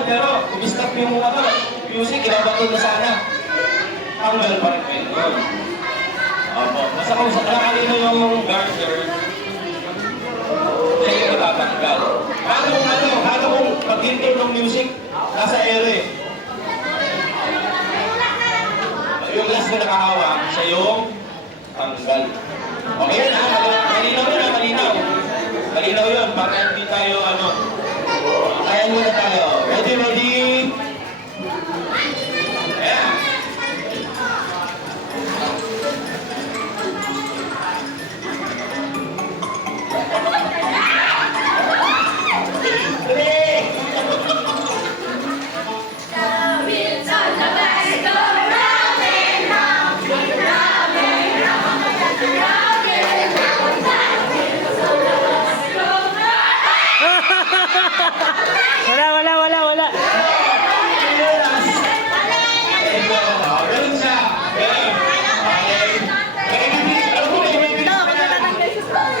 tanggal, pero i-stop yung music, ibabato na sana. Tanggal pa rin kayo. Opo, basta kung sa kanino yung garter, siya yung natatanggal. Paano kung pag-intro ng music, nasa ere. Yung last na nakahawak, siya yung tanggal. Okay yun ha? Malinaw yun ha? Malinaw yun, para hindi tayo kaya muna tayo. Ready? Ayan. Wala. Ganun siya.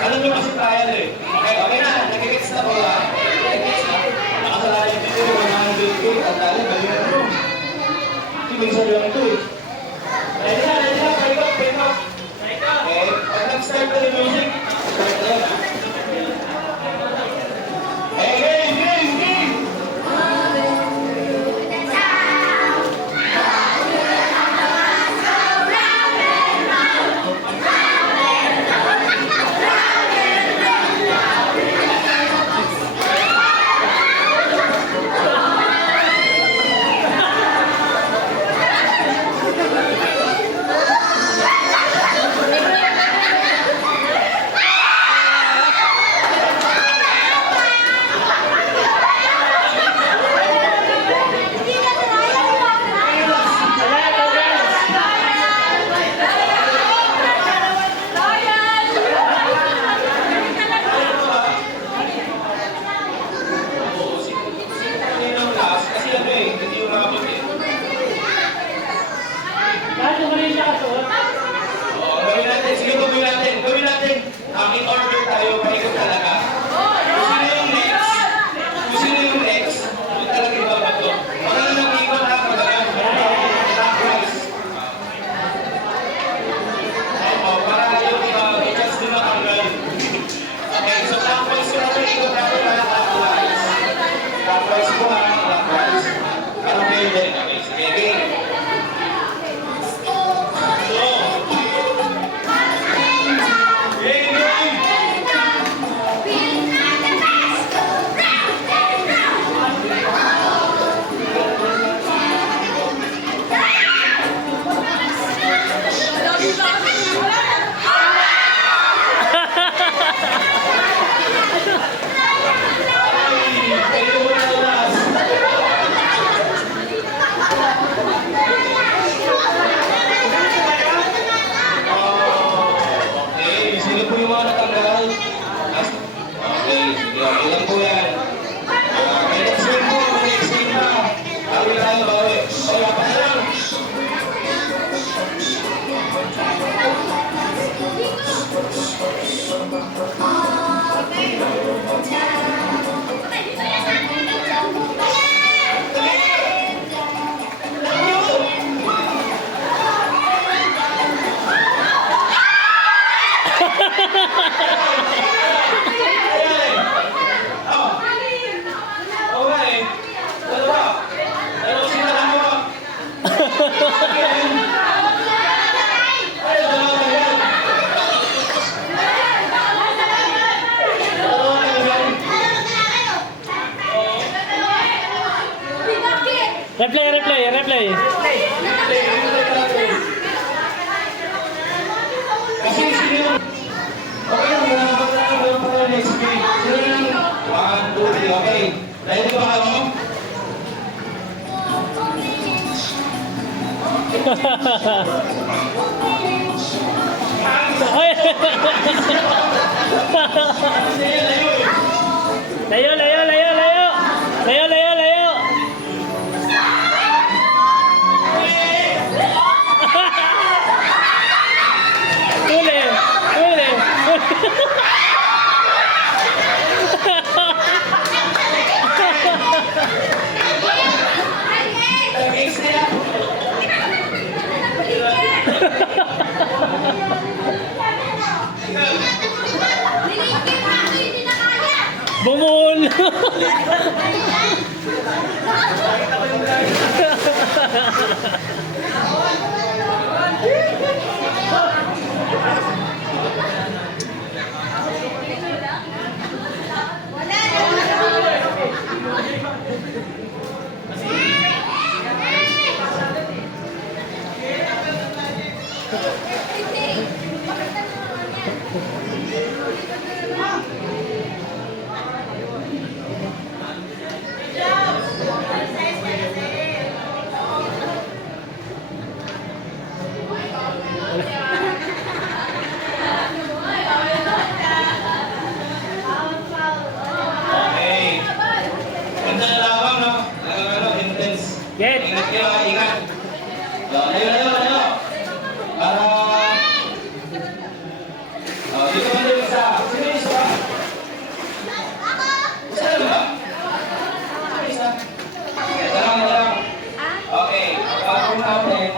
Alam nyo kasi tayo eh. Okay na. Nag-text na ko lang. Nakasala yung video ko ng 100K. Ang dali, galing na ito. Minsan lang ito eh. Ready na. Paikot. Okay. Pag nag-start na yung music, start na yan ha. Game! Gawin natin. In order tayo, paikot talaga. Kung sino yung next, kung talaga ibabato. Wala na nang ikot ha, magalang. Clockwise. Para yung i-chance din matanggal. Okay, so clockwise ko natin, ikot natin ha, clockwise. Clockwise ko ha, clockwise. Parang kayo din. Okay, sige, game. Ilan po yan? May next week po, bawi tayo. Okay, apa na lang? Replay. Kasi sino? Okay, meron pa next week. Sino? 1, 2, 3, okay. Ready ba kayo? Layo. Uli. Get! Ingat kayo, ingat. Layo, layo, layo. Para... Dito ka din isa. Sino yung isa? Isa lang ba? Isa. Ito lang. Okay. Pagkakong natin.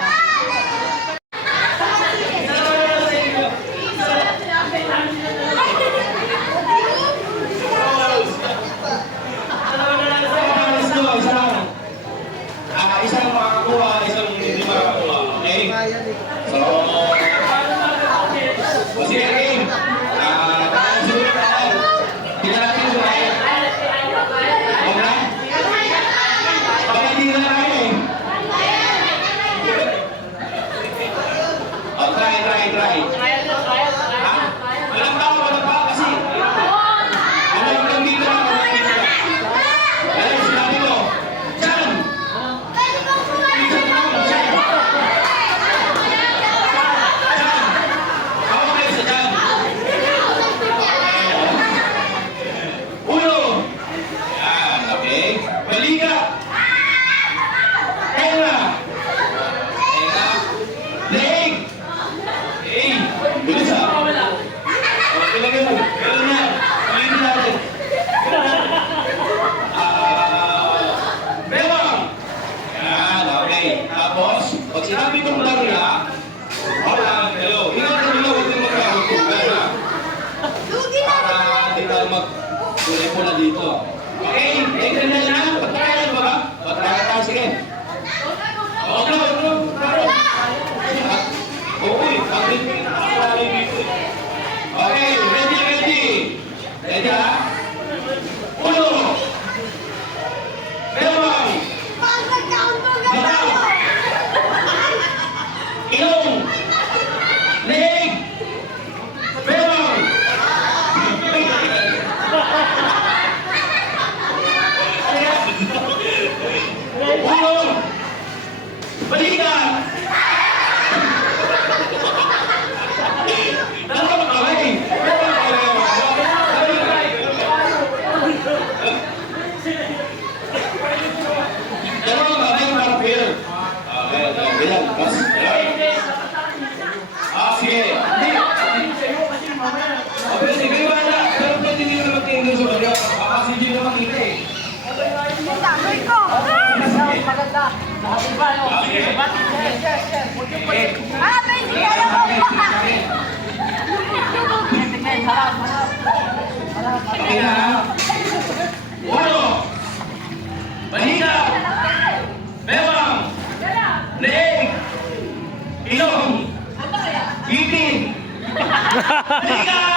Isa lang sa inyo. Isa lang. Isang makakuha, isang hindi makakuha. Okay? So, sige, game. Sulit tayo. Hindi natin sulit. Okay? Baka hindi na tayo eh. Oh, try. Ha? Walang tao kasi. Ano yung gambito lang? Alam, sinabi ko. Diyan! Tapos, pag sinabi kong larga, wala kayo. Ingat kayo, huwag kayo magkakagutugan ha. Para di tayo mag-pula dito. Okay, tingnan na lang. Pagkakalan ba ba? Pagkakalan tayo, sige. Okay, okay, ready. Ready ha? Uno. Bebang. Ilong. Leg. Bebang. Ulong. Balikan. Dalawa ba kami? Dalawa ba kami para fair? Bilang, kas. Sige. Okay, sige, wala. Pero pwede nyo naman tingin sa baryo. Kasi hindi naman kita eh. Maganda. Okay na. Uno. Balita. Bebang. Leeg. Ilong. Itin. Balikan.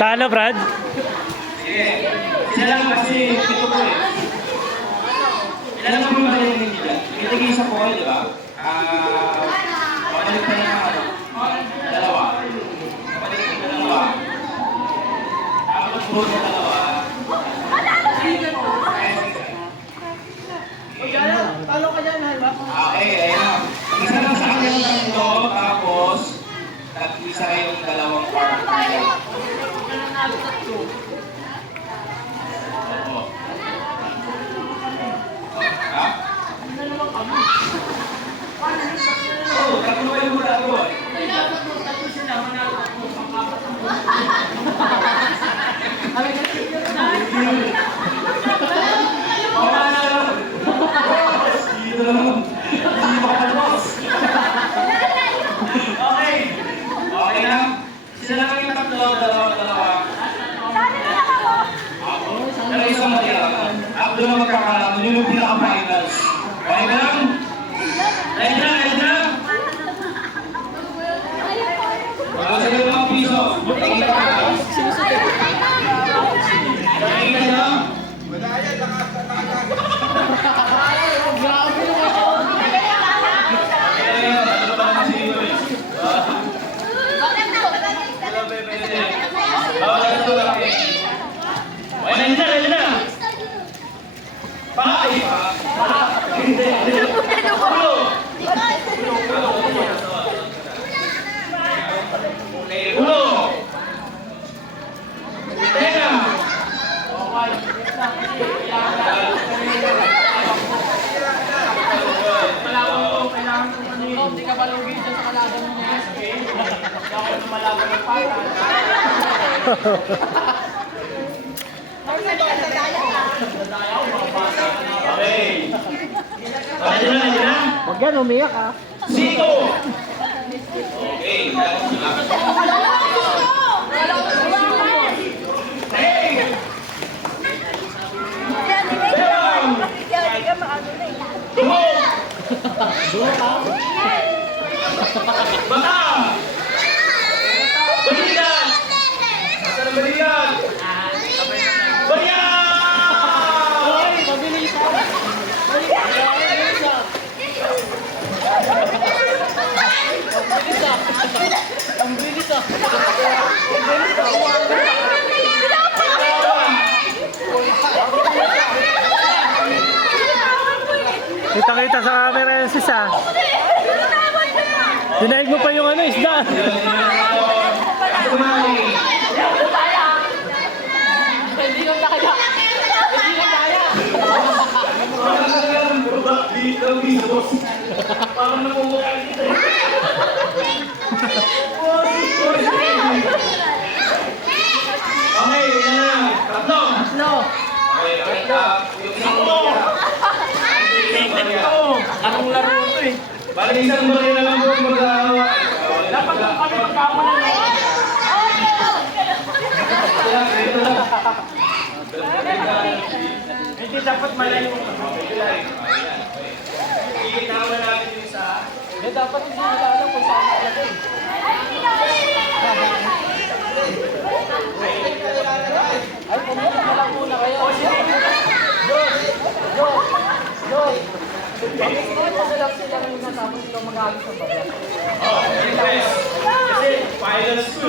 Talo, Brad. Sige. Isa lang kasi ito po eh. Ilan lang po yung balik ng dila? Itigay isa po kayo, di ba? Pabalik pa na ano? Dalawa. Pabalik pa dalawa. Tapos po na dalawa. Talo ka dyan, halwa. Okay, ayun. Isa lang sa kanya ng tatlo, tapos isa kayong dalawang partner. Ha? dalawa. Pero isang matira. At doon ang magkakaroon. Yun yung pinaka-finals. Okay ba lang? Ready na, ready na? Sa iyo mga piso. Nakikita ka ba? Nakikita niyo? Ready na. Pakay pa. Ulo. Ulo. Tenga. Hindi ka balugi dyan sa kalaban mo na. Hindi ako lumalaban ng pata. Okay. Ready na? Huwag yan, umiyak ha. Siko. Okay. Bata! Balikan! Asa na balikan? Balikan! Ay, mabilis ha. Ang bilis ha. Kita-kita sa camera yung sis ah. Dinaig mo pa yung ano, isda. Kumali. Hindi lang kaya. Hindi lang kaya. Parang namumukha dito. Okay, yan na. Tatlo. No. Okay, yung isang mo. Anong laro ito eh? Bali isang bali na lang po mag-aawa. Dapat kami magkakamulan na. Hindi dapat malayo. Ikitawa na natin yung isa. Hindi dapat hindi nila alam kung saan nakalagay. Ay, pumunta na lang muna kayo. Diyos! Pumunta na lang sila muna tapos ikaw mag-aagos sa baga. Yes. Kasi finals ko.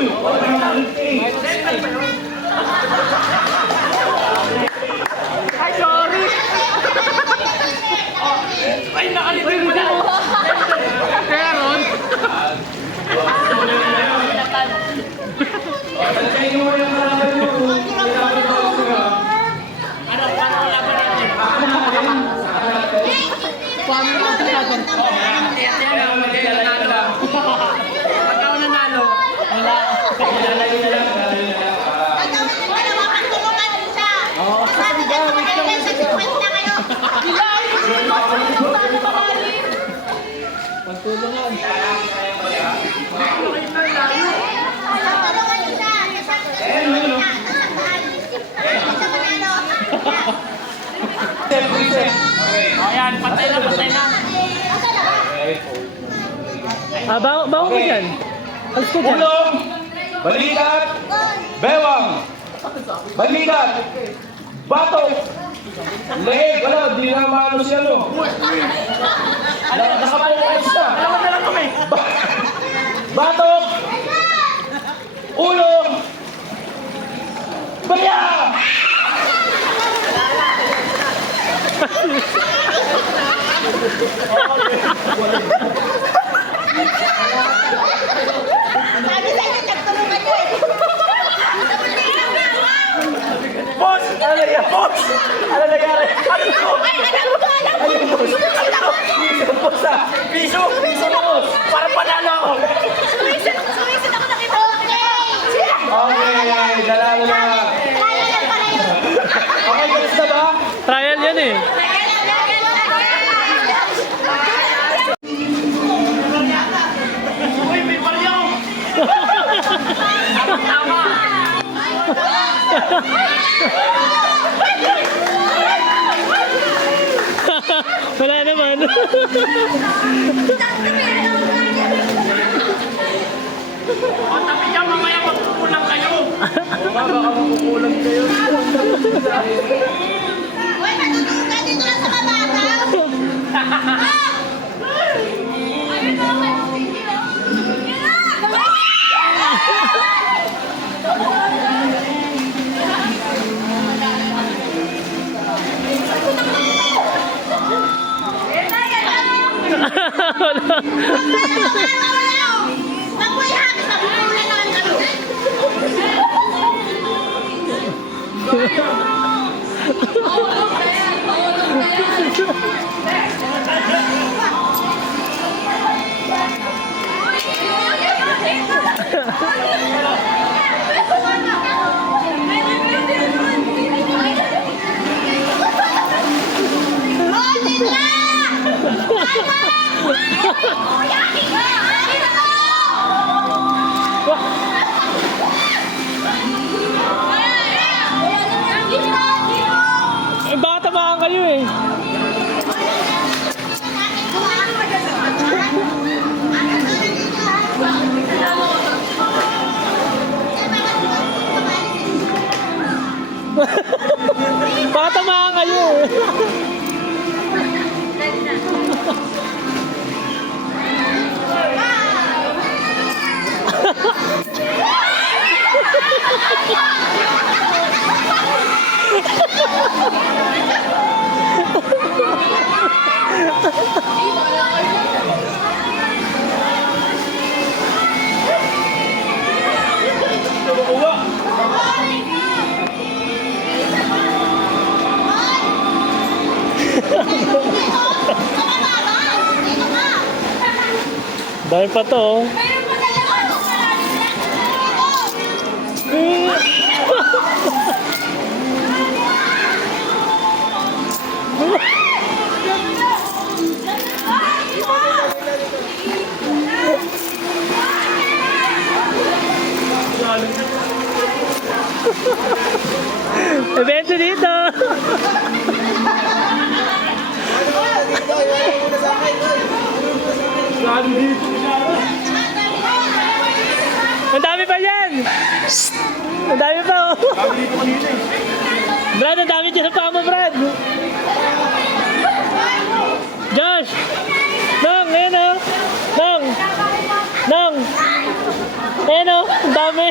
Ay, sorry! Ay, nakalitoy mo na! Kaya ron? Tantay mo yung kalaban mo. Ano, paano wala ba natin? Paano natin natin? Pagka ako nanalo, wala. Pagtulungan. Ayan, patay na, patay na. Ah, bangon ko dyan. Alis ko dyan. Ulong! Balikat! Bewang! Balikat! Batok! Leeg! Wala, di na maano siya no. Nakapokus na. Dalawa na lang kami. Batok! Ulong! Baya! Boss! Ano nangyari? Boss! Ano nangyari? Boss ah! Piso! Piso na boss! Parang panalo ako! Okay, dalalo na. Okay, guys na ba? Trial yan eh. Uy, may baryaw! Tama! Wala naman. Tapi dyan, mamaya magkukulang kayo. Baka makukulang kayo. Uy, matutulog ka dito lang sa mababaw! Ayun na, may video. Yan na! Yan na, yan na! Pag may hapis, mabubulan naman kami. Eh, baka tamaan kayo eh. Baka tamaan kayo eh. Dahil pa to. Oh. Evento dito. Ang dami pa yan! Ang dami pa oh! Brad, ang dami dyan sa paa mo, Brad! Josh! Nong, ayan oh! Nong! Nong! Ayan oh! Ang dami!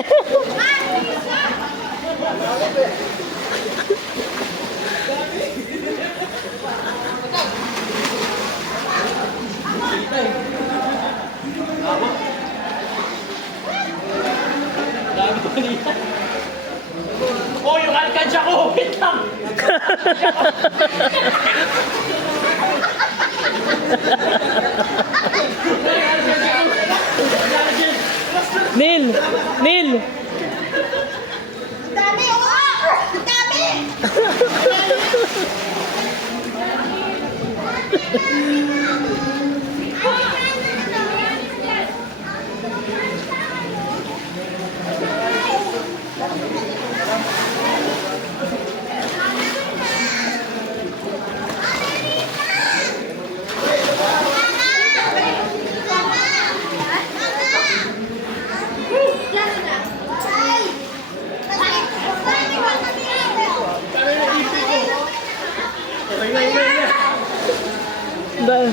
Oh, yung alkansya ko! Wait lang! Neil! Neil! Dami, oh! Dami! Dahil...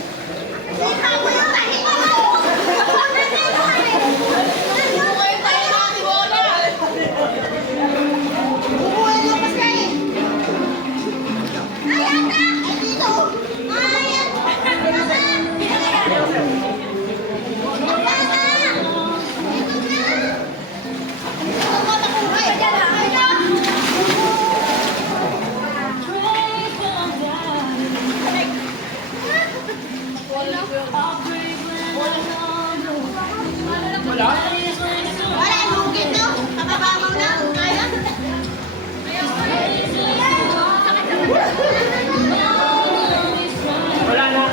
Wala, lugi to. Kababaw na. Kaya? Wala na.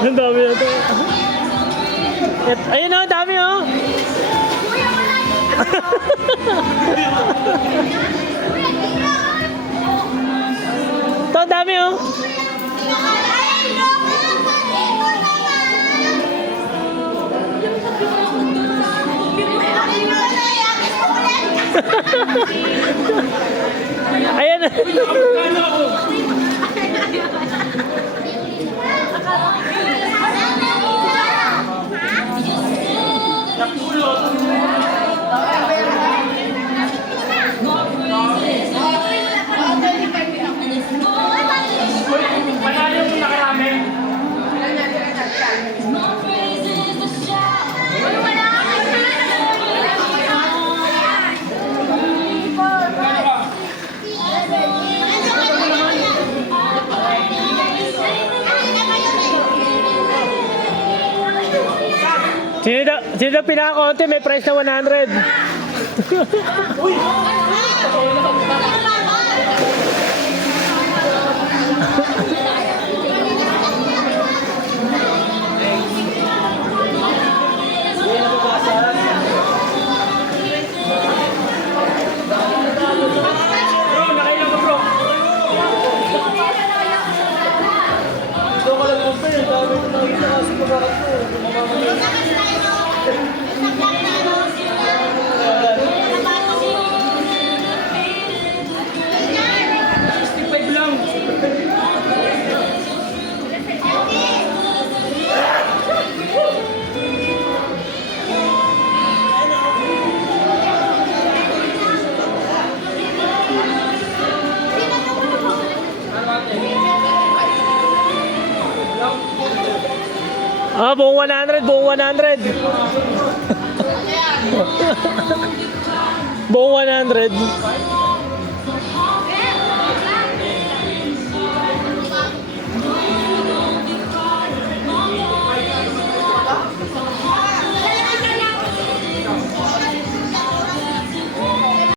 Ang dami na to. Ayun oh, dami oh! Kuya, wala. Ito, ang dami oh. Ayan. Manalo mo na karami. Sino daw pinakakonti, may price na 100. Bro, nakailan ka bro. Ito ko lang compare. Dami ko nakita kasi pagkakas ko. Ah, buong 100, buong 100. Buong 100.